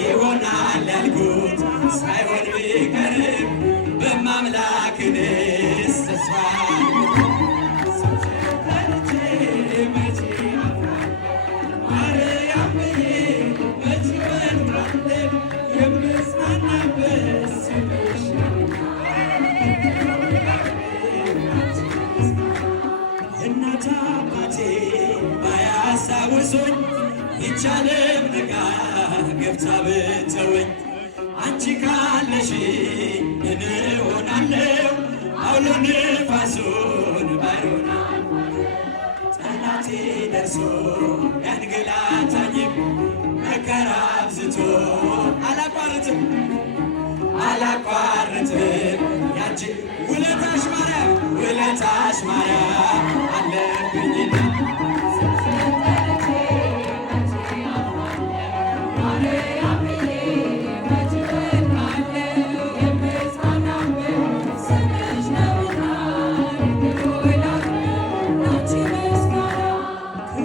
ይሆናል ያልኩት ሳይሆን ቢቀርም በማምላክንስ ተስፋ እናት አባቴ ባያስታውሱኝ ይቻለም ነጋ ገብታ ብተወኝ አንቺ ካለሽ ምን እሆናለሁ አውሎ ነፋሱን ባይሆን ጠላቴ ደርሶ ያንገላታኝም መከራ አብዝቶ አላቋርጥም ያንቺ ውለታሽ ማርያም